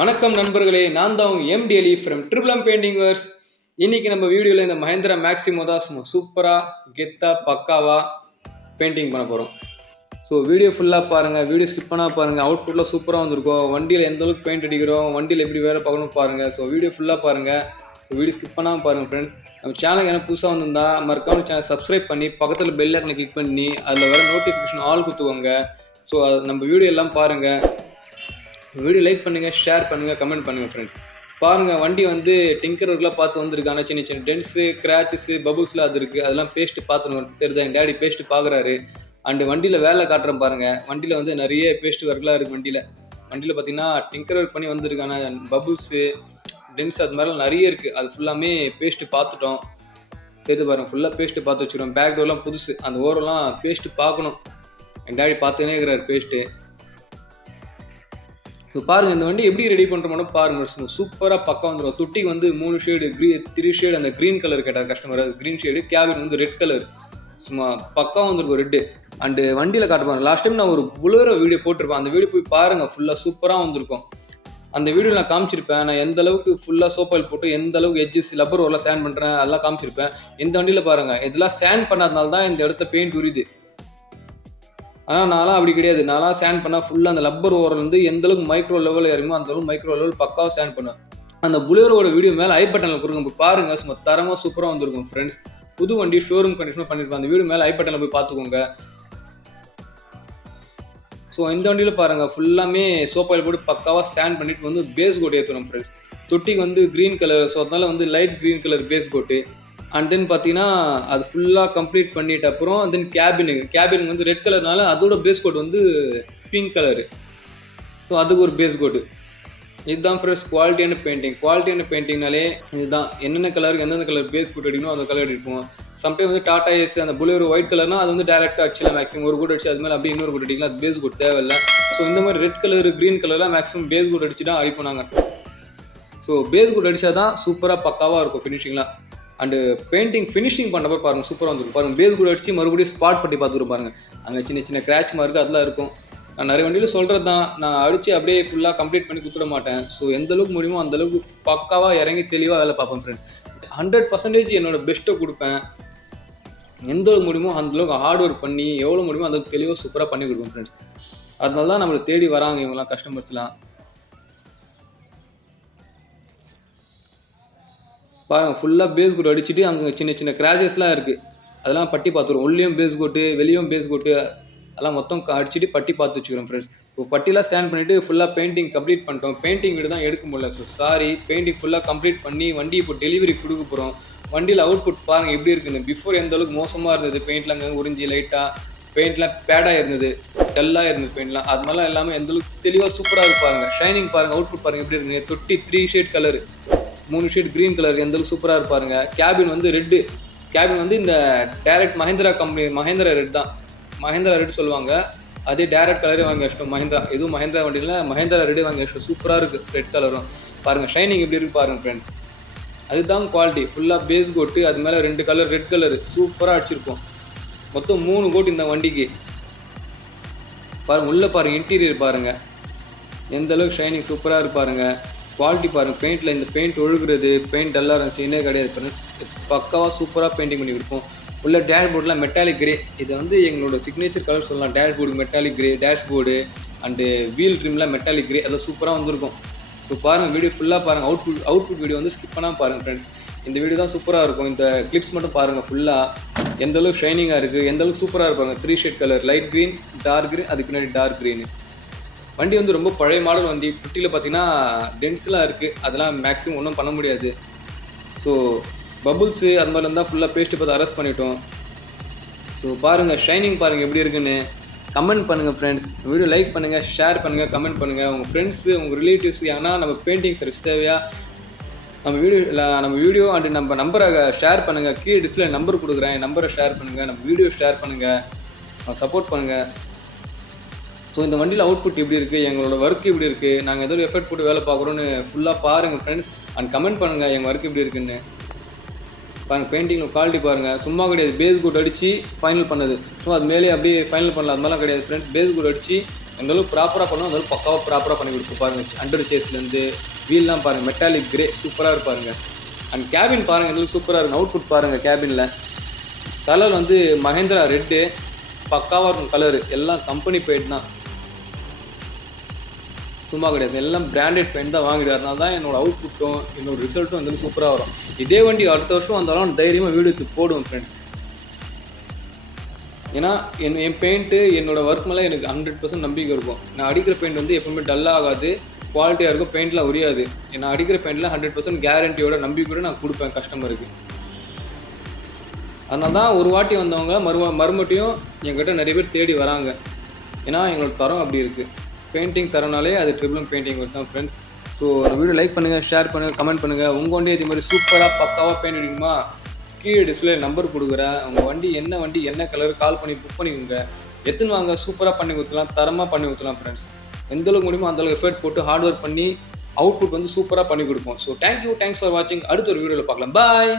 வணக்கம் நண்பர்களே, நான் தான் உங்கள் எம்டிஎலி ஃப்ரம் ட்ரிபிள் பெயிண்டிங் வர்ஸ். இன்னைக்கு நம்ம வீடியோவில் இந்த மஹிந்திரா மேக்ஸிமோ தான் சும்மா சூப்பராக கெத்தாக பக்காவாக பெயிண்டிங் பண்ண போகிறோம். ஸோ வீடியோ ஃபுல்லாக பாருங்கள், வீடியோ ஸ்கிப் பண்ணால் பாருங்கள். அவுட்புட்டில் சூப்பராக வந்திருக்கும். வண்டியில் எந்த அளவுக்கு பெயிண்ட் அடிக்கிறோம், வண்டியில் எப்படி வேறு பார்க்கணும் பாருங்கள். ஸோ வீடியோ ஃபுல்லாக பாருங்கள். ஸோ வீடியோ ஸ்கிப் பண்ணாமல் பாருங்கள் ஃப்ரெண்ட்ஸ். நம்ம சேனலுக்கு என்ன புதுசாக வந்திருந்தா மறக்காம சேனல் சப்ஸ்கிரைப் பண்ணி பக்கத்தில் பெல் ஐக்கனை கிளிக் பண்ணி அதில் வர நோட்டிஃபிகேஷன் ஆல் கொடுத்துக்கோங்க. ஸோ அது நம்ம வீடியோ எல்லாம் பாருங்கள். வீடியோ லைக் பண்ணுங்கள், ஷேர் பண்ணுங்கள், கமெண்ட் பண்ணுங்கள் ஃப்ரெண்ட்ஸ். பாருங்கள், வண்டி வந்து டிங்கர் ஒர்க்லாம் பார்த்து வந்திருக்காங்க. சின்ன சின்ன டென்ட்ஸு, கிராச்சஸு, பபுள்ஸ்லாம் அது இருக்குது. அதெல்லாம் பேஸ்ட்டு பார்த்துருங்க தெரியுதா. என் டேடி பேஸ்ட்டு பார்க்குறாரு. அண்டு வண்டியில் வேலை காட்டுறேன் பாருங்கள். வண்டியில் வந்து நிறைய பேஸ்ட் ஒர்க்லாம் இருக்குது. வண்டியில் பார்த்தீங்கன்னா டிங்கர் ஒர்க் பண்ணி வந்திருக்காங்க. பபுள்ஸு, டென்ஸ் அது மாதிரிலாம் நிறைய இருக்குது. அது ஃபுல்லாமே பேஸ்ட்டு பார்த்துட்டோம். தெரியுது பாருங்கள், ஃபுல்லாக பேஸ்ட்டு பார்த்து வச்சுருவோம். பேக் டோர்லாம் புதுசு, அந்த ஓரெல்லாம் பேஸ்ட்டு பார்க்கணும். என் டேடி பார்த்துனே இருக்கிறார் பேஸ்ட்டு. இப்போ பாருங்கள், இந்த வண்டி எப்படி ரெடி பண்ணுறோம்னு பாருங்கள். சூப்பராக பக்கம் வந்துடும். தொட்டிக்கு வந்து 3 ஷேடு, 3 ஷேடு அந்த க்ரீன் கலர் கேட்டார் கஸ்டமர். அது க்ரீன் ஷேடு. கேபின் வந்து ரெட் கலர், சும்மா பக்கம் வந்துருக்கும் ரெட்டு. அண்டு வண்டியில் காட்டுப்பாங்க. லாஸ்ட் டைம் நான் ஒரு புலோரோ வீடியோ போட்டிருப்பேன். அந்த வீடியோ போய் பாருங்கள், ஃபுல்லாக சூப்பராக வந்திருக்கும். அந்த வீடியோ நான் காமிச்சிருப்பேன். நான் எந்த அளவுக்கு ஃபுல்லாக சோப்பாயில் போட்டு எந்த அளவுக்கு எட்ஜஸ் லப்பர் ஓரெலாம் சேண்ட் பண்ணுறேன் அதெல்லாம் காமிச்சிருப்பேன். இந்த வண்டியில் பாருங்கள், இதெல்லாம் சேண்ட் பண்ணாதனால தான் இந்த இடத்துல பெயிண்ட் உரியுது. ஆனால் நான்லாம் அப்படி கிடையாது. நான்லாம் சேண்ட் பண்ணால் ஃபுல்லாக அந்த லப்பர் ஓவரில் வந்து எந்த அளவுக்கு மைக்ரோ லெவலில் இறங்குமோ அந்த அளவுக்கு மைக்ரோ லெவல் பக்காவாக சேண்ட் பண்ணுவேன். அந்த புலேரோட வீடியோ மேலே ஐ பட்டனில் கொடுங்க, போய் பாருங்கள். சும்மா தரமாக சூப்பராக வந்திருக்கும் ஃப்ரெண்ட்ஸ். புது வண்டி ஷோரூம் கண்டிஷனாக பண்ணியிருப்பேன். அந்த வீடியோ மேலே ஐ பட்டனில் போய் பார்த்துக்கோங்க. ஸோ இந்த வண்டியில் பாருங்கள், ஃபுல்லாமே சோப்பாயில் போட்டு பக்காவாக சேண்ட் பண்ணிட்டு வந்து பேஸ் கோட் ஏற்றுறோம் ஃப்ரெண்ட்ஸ். தொட்டிக்கு வந்து க்ரீன் கலர், ஸோ அதனால வந்து light green colour base coat. And then பார்த்தீங்கன்னா அது ஃபுல்லாக கம்ப்ளீட் பண்ணிட்டு அப்புறம் தென் கேபின் வந்து ரெட் கலர்னால அதோட பேஸ் கோட் வந்து பிங்க் கலரு. ஸோ அதுக்கு ஒரு பேஸ் கோட்டு. இதுதான் ஃப்ரெண்ட்ஸ் குவாலிட்டியான பெயிண்டிங்னாலே இதுதான். என்னென்ன கலருக்கு எந்தெந்த கலர் பேஸ் கோட் அடிக்கணும் அந்த கலர் அடிப்போம். சம்டைம் வந்து டாடா ஏசி அந்த புலேரோ ஒயிட் கலர்னா அது வந்து டேரெக்டாக அடிச்சிடலாம். மேக்ஸிமம் ஒரு கோட் அடிச்சு அது மேலே அப்படியே இன்னொரு கோட் அடிக்கலாம். அது பேஸ் கோட் தேவையில்லை. ஸோ இந்த மாதிரி ரெட் கலர், க்ரீன் கலர்லாம் மேக்ஸிமம் பேஸ் கோட் அடிச்சு தான் அடிப்போம் நாங்கள். ஸோ பேஸ் கோட் அடித்தா தான் சூப்பராக பக்காவாக இருக்கும் ஃபினிஷிங்லாம். அண்டு பெயிண்டிங் ஃபினிஷிங் பண்ணப்போ பாருங்கள் சூப்பராக வந்துருக்கும். பாருங்கள், பேஸ் கூட அடித்து மறுபடியும் ஸ்பாட் பட்டி பார்த்துட்டு பாருங்கள். அங்கே சின்ன சின்ன கிராச் மார்க்கு அதெல்லாம் இருக்கும். நான் நிறைய வண்டியில் சொல்கிறது தான், நான் அடித்து அப்படியே ஃபுல்லாக கம்ப்ளீட் பண்ணி கொடுத்துட மாட்டேன். ஸோ எந்த அளவுக்கு முடியுமோ அந்தளவுக்கு பக்காவாக இறங்கி தெளிவாக வேலை பார்ப்பேன் ஃப்ரெண்ட். 100% என்னோடய பெஸ்ட்டை கொடுப்பேன். எந்த அளவுக்கு முடியுமோ அந்தளவுக்கு ஹார்ட் ஒர்க் பண்ணி எவ்வளோ முடியுமோ அந்த தெளிவாக சூப்பராக பண்ணி கொடுப்பேன் ஃப்ரெண்ட்ஸ். அதனால தான் நம்மளை தேடி வராங்க இவங்களாம், கஸ்டமர்ஸ்லாம். பாருங்கள், ஃபுல்லாக பேஸ் கோட் அடிச்சுட்டு அங்கே சின்ன சின்ன கிராச்சஸ்லாம் இருக்குது. அதெல்லாம் பட்டி பார்த்துருவோம். உள்ளேயும் பேஸ் கோட்டு, வெளியும் பேஸ் கோட்டு, அதெல்லாம் மொத்தம் அடிச்சுட்டு பட்டி பார்த்து வச்சுக்கிறோம் ஃப்ரெண்ட்ஸ். இப்போ பட்டிலாம் சேண்ட் பண்ணிவிட்டு ஃபுல்லாக பெயிண்டிங் கம்ப்ளீட் பண்ணிட்டோம். பெயிண்டிங் வீடு தான் எடுக்க முடியல. ஸோ சாரி, பெயிண்டிங் ஃபுல்லாக கம்ப்ளீட் பண்ணி வண்டி இப்போ டெலிவரி கொடுக்க போகிறோம். வண்டியில் அவுட்புட் பாருங்கள் எப்படி இருக்குன்னு. பிஃபோர் எந்த அளவுக்கு மோசமாக இருந்தது, பெயிண்ட்லாம் அங்கே உறிஞ்சி லைட்டாக பெயிண்ட்லாம் பேடாக இருந்தது, டல்லாக இருந்தது பெயிண்ட்லாம். அது மாதிரிலாம் எல்லாமே எந்த அளவுக்கு தெளிவாக சூப்பராக இருக்கு பாருங்கள். ஷைனிங் பாருங்கள், அவுட்புட் பாருங்கள் எப்படி இருக்குங்க. தொட்டி 3 shade colour, 3 shade green colour, எந்த அளவுக்கு சூப்பராக இருப்பாருங்க. கேபின் வந்து ரெட்டு. கேபின் வந்து இந்த direct Mahindra company, Mahindra red தான், மஹிந்திரா ரெட் சொல்லுவாங்க. அதே டேரக்ட் கலரே வாங்கி வச்சிட்டோம். மஹிந்திரா எதுவும் மஹிந்திரா வண்டியில் மஹிந்திரா ரெட்டே வாங்கி வச்சிட்டோம். சூப்பராக இருக்குது ரெட் கலரும். பாருங்கள் ஷைனிங் எப்படி இருக்குது பாருங்கள் ஃப்ரெண்ட்ஸ். அதுதான் குவாலிட்டி. ஃபுல்லாக பேஸ் கோட்டு, அது மேலே 2 கலர் ரெட் கலரு சூப்பராக அடிச்சிருப்போம். மொத்தம் 3 கோட் இந்த வண்டிக்கு. பாருங்கள், உள்ளே பாருங்கள், இன்டீரியர் பாருங்கள் எந்த அளவுக்கு ஷைனிங் சூப்பராக இருப்பாருங்க. குவாலிட்டி பாருங்கள். பெயிண்டில் இந்த பெயிண்ட் ஒழுகுறது, பெயிண்ட் எல்லாம் இருந்துச்சுன்னே கிடையாது. பக்காவாக சூப்பராக பெயிண்டிங் பண்ணி கொடுப்போம். உள்ள டேஷ்போர்ட்லாம் மெட்டாலிக் கிரே. இது வந்து எங்களோட சிக்னேச்சர் கலர் சொல்லலாம். Dashboard metallic grey, dashboard and wheel ட்ரிம்லாம் மெட்டாலிக் கிரே, அதெல்லாம் சூப்பராக வந்திருக்கும். ஸோ பாருங்கள், வீடியோ ஃபுல்லாக பாருங்கள். அவுட்புட் வீடியோ வந்து ஸ்கிப் பண்ணால் பாருங்கள் ஃப்ரெண்ட்ஸ். இந்த வீடியோ தான் சூப்பராக இருக்கும். இந்த கிளிப்ஸ் மட்டும் பாருங்கள். ஃபுல்லாக எந்த அளவுக்கு ஷைனிங்காக இருக்குது, எந்த அளவுக்கு சூப்பராக இருப்பாங்க. 3 shade colour, light green, dark green, அதுக்கு பின்னாடி டார்க் க்ரீனு. வண்டி வந்து ரொம்ப பழைய மாடல் வண்டி. புட்டியில் பார்த்தீங்கன்னா டென்ட்ஸ்லாம் இருக்குது. அதெல்லாம் மேக்ஸிமம் ஒன்றும் பண்ண முடியாது. ஸோ பபுள்ஸு அது மாதிரி இருந்தால் ஃபுல்லாக பேஸ்ட்டு பார்த்து அரெஸ்ட் பண்ணிட்டோம். ஸோ பாருங்கள், ஷைனிங் பாருங்கள் எப்படி இருக்குன்னு. கமெண்ட் பண்ணுங்கள் ஃப்ரெண்ட்ஸ். வீடியோ லைக் பண்ணுங்கள், ஷேர் பண்ணுங்கள், கமெண்ட் பண்ணுங்கள். உங்கள் ஃப்ரெண்ட்ஸு, உங்கள் ரிலேட்டிவ்ஸ் ஏன்னா நம்ம பெயிண்டிங் சர்வீஸ் தேவையா, நம்ம வீடியோ அண்டு நம்ம நம்பரை ஷேர் பண்ணுங்கள். கீழே டிஸ்பிளே நம்பர் கொடுக்குறேன், நம்பரை ஷேர் பண்ணுங்கள். நம்ம வீடியோ ஷேர் பண்ணுங்கள், சப்போர்ட் பண்ணுங்கள். ஸோ இந்த வண்டியில் அவுட்புட் எப்படி இருக்குது, எங்களோட ஒர்க் எப்படி இருக்குது, நாங்கள் ஏதோ எஃபர்ட் போட்டு வேலை பார்க்குறோன்னு ஃபுல்லாக பாருங்கள் ஃப்ரெண்ட்ஸ். அண்ட் கமெண்ட் பண்ணுங்கள் எங்கள் ஒர்க் எப்படி இருக்குன்னு. பாருங்கள், பெயிண்டிங்கில் குவாலிட்டி பாருங்கள். சும்மா கிடையாது, பேஸ் கோட் அடித்து ஃபைனல் பண்ணது. ஸோ அது மேலே அப்படியே ஃபைனல் பண்ணலாம், அது மாதிரிலாம் கிடையாது ஃப்ரெண்ட்ஸ். பேஸ் கோட் அடித்து எந்தளவுக்கு ப்ராப்பராக பண்ணணும் அந்தளவுக்கு பக்காவாக ப்ராப்பராக பண்ணி கொடுப்போம் பாருங்கள். அண்டர் சேஸ்லேருந்து வீல்லாம் பாருங்கள், மெட்டாலிக் கிரே சூப்பராக இருப்பாருங்க. அண்ட் கேபின் பாருங்கள் எந்தளவுக்கு சூப்பராக இருக்கும். அவுட்புட் பாருங்கள் கேபினில். கலர் வந்து மஹேந்திரா ரெட்டு பக்காவாக இருக்கும் கலரு. எல்லாம் கம்பெனி பெயிண்ட் தான், சும்மா கிடையாது. எல்லாம் பிராண்டட் பெயிண்ட் தான் வாங்கிடு. அதனால தான் என்னோடய அவுட்புட்டும் என்னோட ரிசல்ட்டும் வந்து சூப்பராக வரும். இதே வண்டி அடுத்த வருஷம் வந்தாலும் தைரியமாக வீடியோக்கு போடுவேன் ஃப்ரெண்ட்ஸ். ஏன்னா என் பெயிண்ட்டு என்னோடய ஒர்க் மேலே எனக்கு 100% நம்பிக்கை இருக்கும். நான் அடிக்கிற பெயிண்ட் வந்து எப்பவுமே டல்லாகாது, குவாலிட்டியாக இருக்கும், பெயிண்ட்லாம் உரியாது. நான் அடிக்கிற பெயிண்டில் 100% கேரண்டியோட நம்பிக்கையோட நான் கொடுப்பேன் கஸ்டமருக்கு. அதனால தான் ஒரு வாட்டி வந்தவங்க மறுபடியும் என்கிட்ட நிறைய பேர் தேடி வராங்க. ஏன்னா எங்களோட தரம் அப்படி இருக்குது. பெயிண்டிங் தரனாலே அது ட்ரிபிள் பெயிண்டிங் தான் ஃப்ரெண்ட்ஸ். ஸோ ஒரு வீடியோ லைக் பண்ணுங்கள், ஷேர் பண்ணுங்கள், கமெண்ட் பண்ணுங்கள். உங்கள் வண்டி இதே மாதிரி சூப்பராக பக்காவாக பெயிண்ட் அடிக்குமா, கீழே டிஸ்பிளே நம்பர் கொடுக்குறேன். உங்கள் வண்டி என்ன கலர் கால் பண்ணி புக் பண்ணிக்கோங்க. எத்தனை வாங்க சூப்பராக பண்ணி கொடுத்துலாம், தரமாக பண்ணி கொடுத்துலாம் ஃப்ரெண்ட்ஸ். எந்தளவுக்கு முடியுமோ அந்தளவுக்கு எஃபர்ட் போட்டு ஹார்ட் ஒர்க் பண்ணி அவுட்புட் வந்து சூப்பராக பண்ணி கொடுப்போம். ஸோ தேங்க்ஸ் ஃபார் வாட்சிங். அடுத்த ஒரு வீடியோவில் பார்க்கலாம். பாய்.